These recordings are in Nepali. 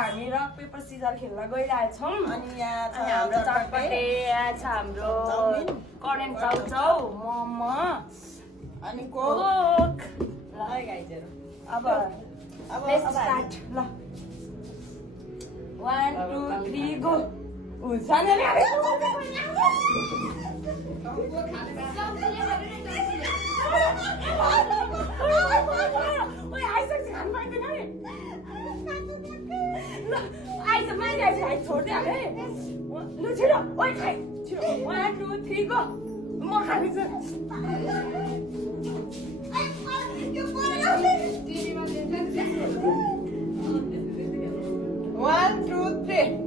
हामी रक पेपर सिजर खेल्न गइरहेछौँ अनि यहाँ छ हाम्रो चटपटे यहाँ छ हाम्रो करेन्ट चाउचाउ मोमो अनि कोक ल है गाइजहरु अब लेट्स स्टार्ट ल 1 2 3 गो सानोले ओइ आइसक्छ खानु पाइदैन नि ल आइज मैले आइज छोड्दै हाले ल छिटो ओइ खाइ छिटो 1 2 3 गो म खान्छु 1 2 3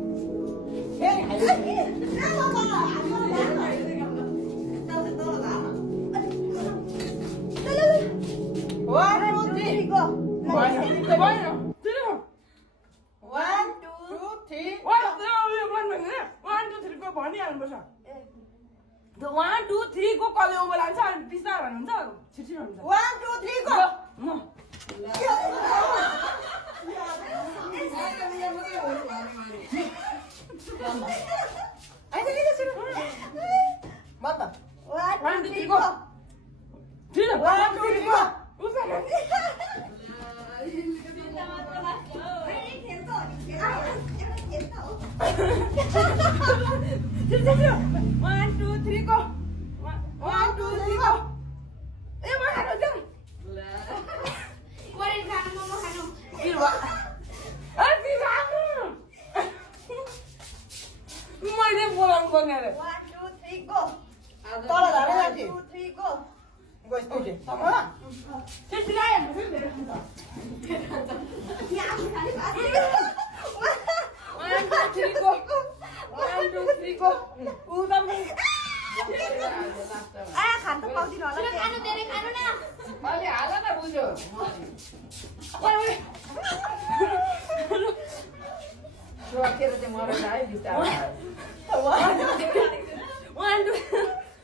1 2 3 गो कसले उँभो लान्छ अनि बिस्तार भन्नुहुन्छ छिटो हुन्छ 1 2 3 गो म बन्द 1 2 3 गो छिटो 1 2 3 go One, two, three, go. 1 2 3 go. Eh, mau खानु जाऊ. कोरियन खानु मोमो खानु. बिरुवा. बिरुवा. मैले बोलाउनु पर्ने रे. 1 2 3 गो तल झारे जाति 2 3 गो गइस पुगे तमा त्यति आयो भने यहाँ खानु खानु. 1 2 3 go. 1 2 3 go. उदम खान त पाउँदिन होला खानु धेरै खानु न. अलि हाल न बुझ्यो सोचेर चाहिँ मरेन है बिस्तारै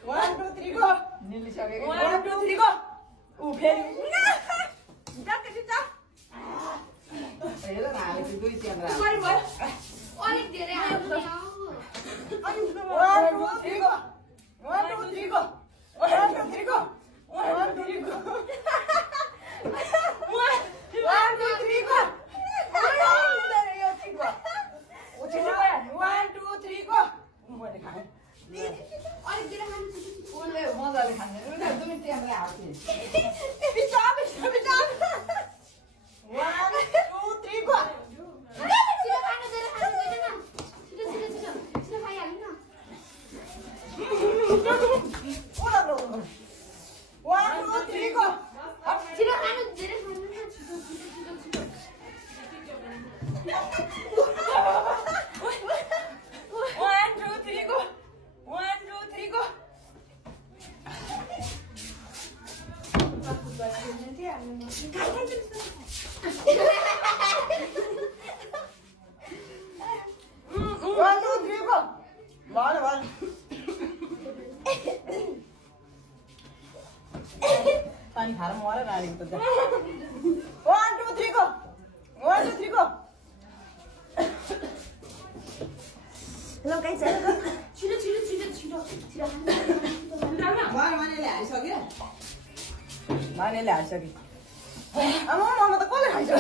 1 2 3 गो निलिसकेको 1 2 3 go. उ फेरि हेर न हालेको दुई च्यान्द्रा अलिक धेरै हाल्नु न. 1 2 3 go 1 2 3 go 1 2 3 go 1 2 3 go 1 2 3 go 1 2 3 go मैले खाएँ अलिक धेरै खानु. उसले मजाले खान्छ उसले दुई च्यान्द्रा हाल्थे 1 2 3 गो छिटो खानु धेरै खानु छैन न. छिटो छिटो छिटो छिटो खाइहाल्नु न. 1 2 3 गो छिटो खानु धेरै खानु न. छिटो छिटो छिटो छिटो. 1 2 3 go. 1 2 3 go. पानी खाएर मऱ्यो नानीको त 1 2 3 गो 1 2 3 गो ल गाइस छिटो छिटो छिटो छिटो छिटो खानु. मानेले हालिसक्यो मानेले हालिसक्यो आमा त कसले खाइसक्यो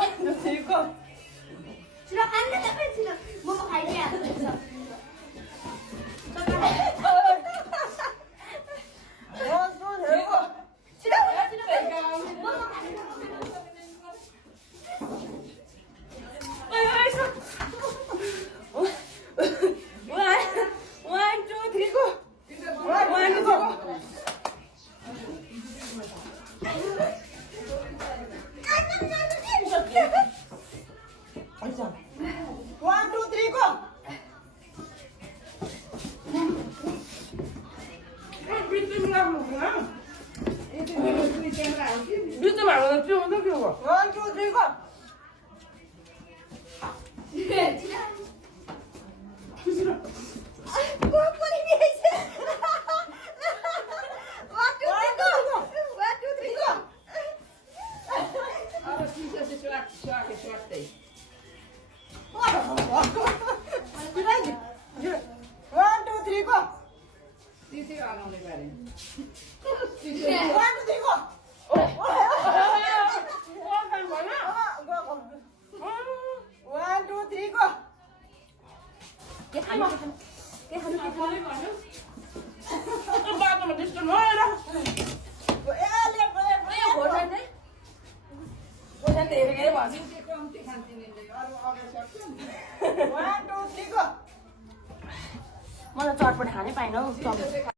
1 2 3 गो छिटो खानु न तपाईँ. छिटो momo खाइदिइहाल्नु. Bisa banget sih untuk juga. 1 2 3 go स्वाट्दै 1 2 3 go त्यो चाहिँ अगाउने बारे 1 2 3 go Bukan mana? 1 2 3 go Boleh mana? Bapak mesti semua. Bosan deh. Bosan deh, ini mas. कम्ती खान्थ्यो नि अरू अगाडि सक्छ नि 1 2 3 go मलाई चटपट खानै पाएन हौ